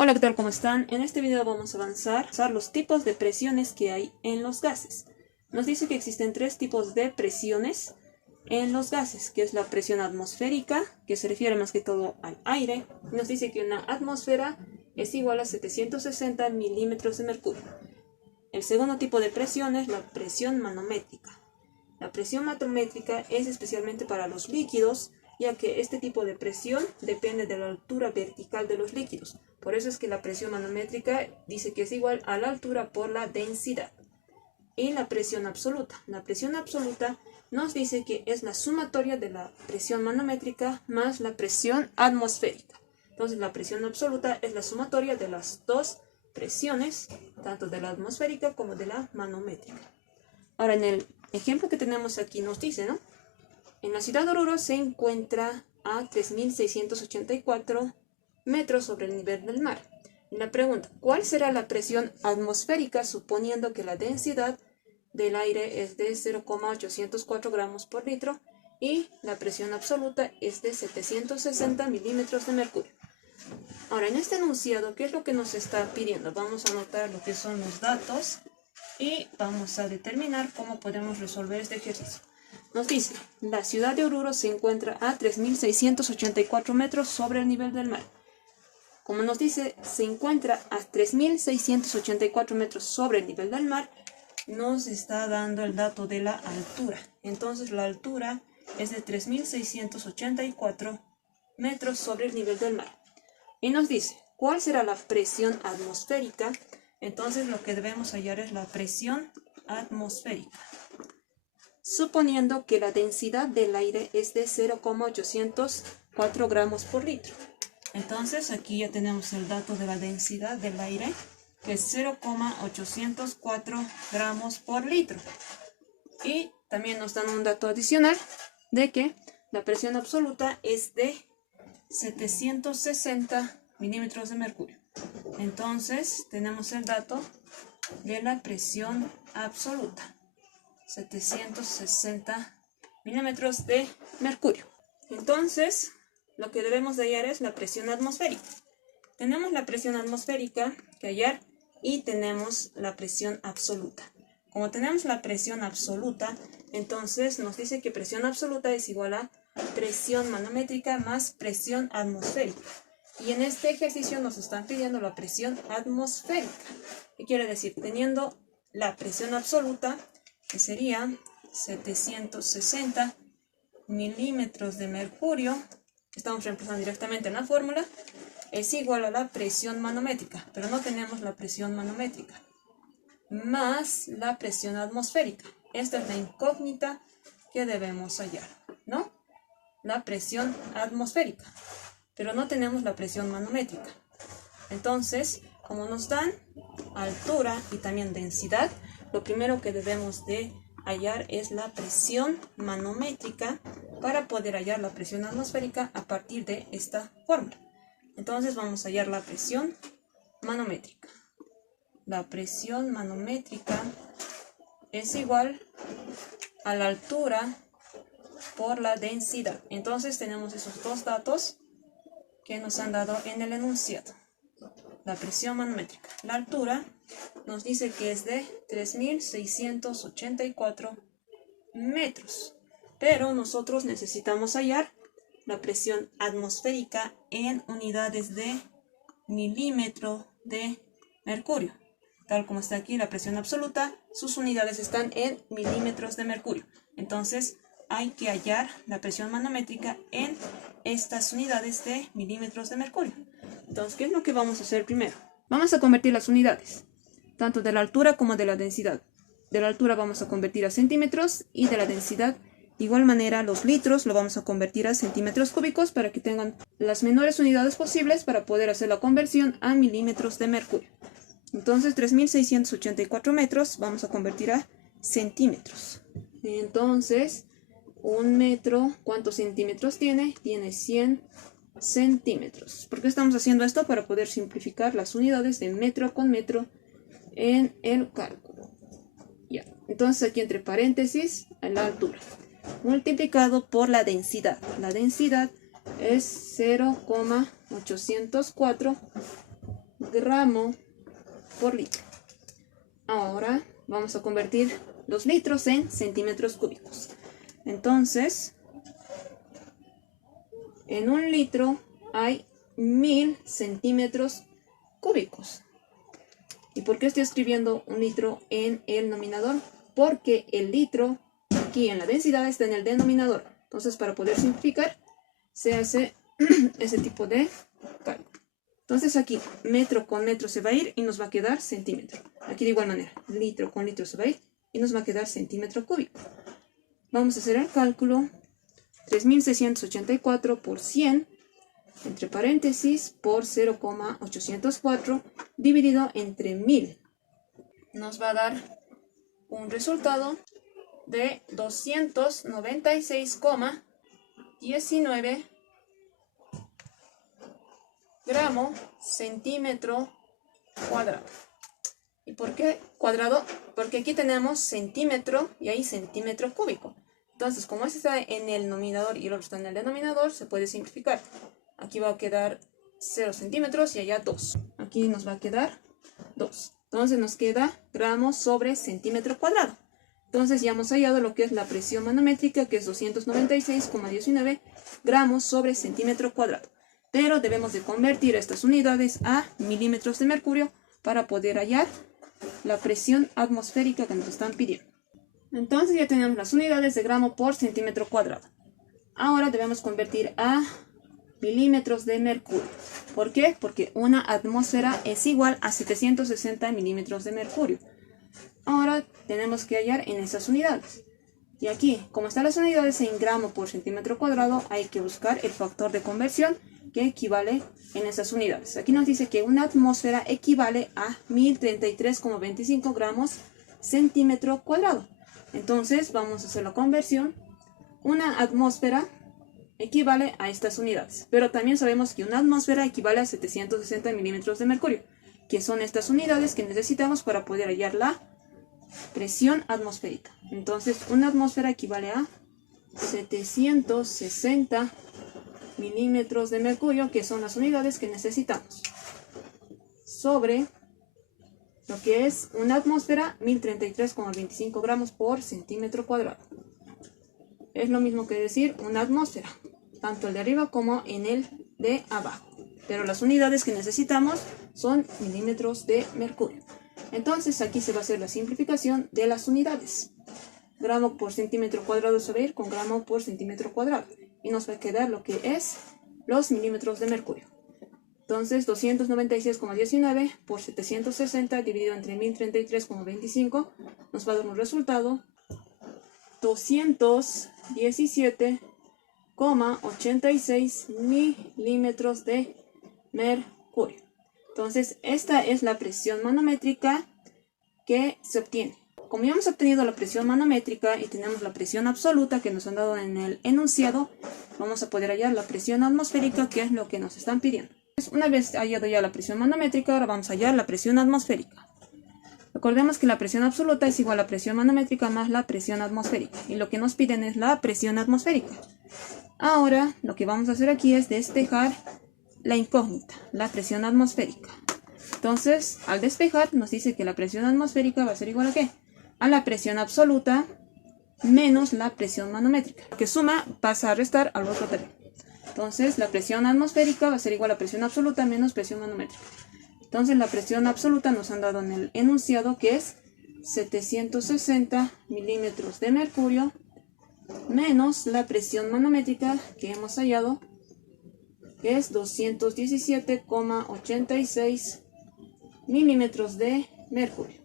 Hola, ¿qué tal? ¿Cómo están? En este video vamos a avanzar los tipos de presiones que hay en los gases. Nos dice que existen tres tipos de presiones en los gases, que es la presión atmosférica, que se refiere más que todo al aire. Nos dice que una atmósfera es igual a 760 milímetros de mercurio. El segundo tipo de presión es la presión manométrica. La presión manométrica es especialmente para los líquidos, ya que este tipo de presión depende de la altura vertical de los líquidos. Por eso es que la presión manométrica dice que es igual a la altura por la densidad. Y la presión absoluta. La presión absoluta nos dice que es la sumatoria de la presión manométrica más la presión atmosférica. Entonces la presión absoluta es la sumatoria de las dos presiones, tanto de la atmosférica como de la manométrica. Ahora, en el ejemplo que tenemos aquí nos dice, ¿no? En la ciudad de Oruro se encuentra a 3.684 metros sobre el nivel del mar. La pregunta, ¿cuál será la presión atmosférica suponiendo que la densidad del aire es de 0,804 gramos por litro y la presión absoluta es de 760 milímetros de mercurio? Ahora, en este enunciado, ¿qué es lo que nos está pidiendo? Vamos a anotar lo que son los datos y vamos a determinar cómo podemos resolver este ejercicio. Nos dice, la ciudad de Oruro se encuentra a 3.684 metros sobre el nivel del mar. Como nos dice, se encuentra a 3.684 metros sobre el nivel del mar, nos está dando el dato de la altura. Entonces la altura es de 3.684 metros sobre el nivel del mar. Y nos dice, ¿cuál será la presión atmosférica? Entonces lo que debemos hallar es la presión atmosférica, suponiendo que la densidad del aire es de 0,804 gramos por litro. Entonces aquí ya tenemos el dato de la densidad del aire, que es 0,804 gramos por litro. Y también nos dan un dato adicional de que la presión absoluta es de 760 milímetros de mercurio. Entonces tenemos el dato de la presión absoluta, 760 milímetros de mercurio. Entonces lo que debemos de hallar es la presión atmosférica. Tenemos la presión atmosférica que hallar y tenemos la presión absoluta. Como tenemos la presión absoluta, entonces nos dice que presión absoluta es igual a presión manométrica más presión atmosférica. Y en este ejercicio nos están pidiendo la presión atmosférica. ¿Qué quiere decir? Teniendo la presión absoluta, que sería 760 milímetros de mercurio, estamos reemplazando directamente en la fórmula, es igual a la presión manométrica, pero no tenemos la presión manométrica, más la presión atmosférica. Esta es la incógnita que debemos hallar, ¿no? La presión atmosférica, pero no tenemos la presión manométrica. Entonces, como nos dan altura y también densidad, lo primero que debemos de hallar es la presión manométrica para poder hallar la presión atmosférica a partir de esta fórmula. Entonces vamos a hallar la presión manométrica. La presión manométrica es igual a la altura por la densidad. Entonces tenemos esos dos datos que nos han dado en el enunciado. La presión manométrica. La altura nos dice que es de 3.684 metros. Pero nosotros necesitamos hallar la presión atmosférica en unidades de milímetro de mercurio. Tal como está aquí la presión absoluta, sus unidades están en milímetros de mercurio. Entonces hay que hallar la presión manométrica en estas unidades de milímetros de mercurio. Entonces, ¿qué es lo que vamos a hacer primero? Vamos a convertir las unidades, tanto de la altura como de la densidad. De la altura vamos a convertir a centímetros y de la densidad, de igual manera, los litros lo vamos a convertir a centímetros cúbicos para que tengan las menores unidades posibles para poder hacer la conversión a milímetros de mercurio. Entonces, 3.684 metros vamos a convertir a centímetros. Entonces, un metro, ¿cuántos centímetros tiene? Tiene 100 centímetros. ¿Por qué estamos haciendo esto? Para poder simplificar las unidades de metro con metro en el cálculo. Ya. Entonces aquí entre paréntesis la altura multiplicado por la densidad. La densidad es 0,804 gramo por litro. Ahora vamos a convertir los litros en centímetros cúbicos. Entonces, en un litro hay 1000 centímetros cúbicos. ¿Y por qué estoy escribiendo un litro en el nominador? Porque el litro aquí en la densidad está en el denominador. Entonces, para poder simplificar, se hace ese tipo de cálculo. Entonces aquí metro con metro se va a ir y nos va a quedar centímetro. Aquí de igual manera, litro con litro se va a ir y nos va a quedar centímetro cúbico. Vamos a hacer el cálculo. 3684 por 100, entre paréntesis, por 0,804, dividido entre 1000. Nos va a dar un resultado de 296,19 gramo centímetro cuadrado. ¿Y por qué cuadrado? Porque aquí tenemos centímetro y ahí centímetro cúbico. Entonces, como este está en el nominador y el otro está en el denominador, se puede simplificar. Aquí va a quedar 0 centímetros y allá 2. Aquí nos va a quedar 2. Entonces nos queda gramos sobre centímetro cuadrado. Entonces ya hemos hallado lo que es la presión manométrica, que es 296,19 gramos sobre centímetro cuadrado. Pero debemos de convertir estas unidades a milímetros de mercurio para poder hallar la presión atmosférica que nos están pidiendo. Entonces ya tenemos las unidades de gramo por centímetro cuadrado. Ahora debemos convertir a milímetros de mercurio. ¿Por qué? Porque una atmósfera es igual a 760 milímetros de mercurio. Ahora tenemos que hallar en esas unidades. Y aquí, como están las unidades en gramo por centímetro cuadrado, hay que buscar el factor de conversión que equivale en esas unidades. Aquí nos dice que una atmósfera equivale a 1033,25 gramos centímetro cuadrado. Entonces vamos a hacer la conversión. Una atmósfera equivale a estas unidades, pero también sabemos que una atmósfera equivale a 760 milímetros de mercurio, que son estas unidades que necesitamos para poder hallar la presión atmosférica. Entonces una atmósfera equivale a 760 milímetros de mercurio, que son las unidades que necesitamos, sobre lo que es una atmósfera, 1033,25 gramos por centímetro cuadrado. Es lo mismo que decir una atmósfera, tanto el de arriba como en el de abajo. Pero las unidades que necesitamos son milímetros de mercurio. Entonces aquí se va a hacer la simplificación de las unidades. Gramo por centímetro cuadrado se va a ir con gramo por centímetro cuadrado. Y nos va a quedar lo que es los milímetros de mercurio. Entonces 296,19 por 760 dividido entre 1033,25 nos va a dar un resultado 217,86 milímetros de mercurio. Entonces esta es la presión manométrica que se obtiene. Como ya hemos obtenido la presión manométrica y tenemos la presión absoluta que nos han dado en el enunciado, vamos a poder hallar la presión atmosférica, que es lo que nos están pidiendo. Una vez hallado ya la presión manométrica, ahora vamos a hallar la presión atmosférica. Recordemos que la presión absoluta es igual a la presión manométrica más la presión atmosférica, y lo que nos piden es la presión atmosférica. Ahora lo que vamos a hacer aquí es despejar la incógnita, la presión atmosférica. Entonces, al despejar, nos dice que la presión atmosférica va a ser igual a ¿qué? A la presión absoluta menos la presión manométrica, que suma pasa a restar al otro término. Entonces la presión atmosférica va a ser igual a presión absoluta menos presión manométrica. Entonces la presión absoluta nos han dado en el enunciado, que es 760 milímetros de mercurio menos la presión manométrica que hemos hallado, que es 217,86 milímetros de mercurio.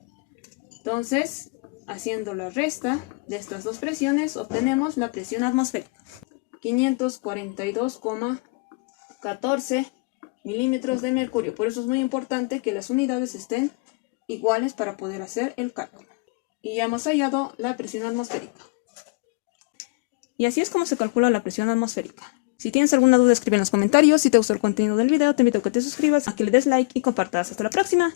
Entonces, haciendo la resta de estas dos presiones, obtenemos la presión atmosférica, 542,14 milímetros de mercurio. Por eso es muy importante que las unidades estén iguales para poder hacer el cálculo. Y ya hemos hallado la presión atmosférica. Y así es como se calcula la presión atmosférica. Si tienes alguna duda, escribe en los comentarios. Si te gustó el contenido del video, te invito a que te suscribas, a que le des like y compartas. Hasta la próxima.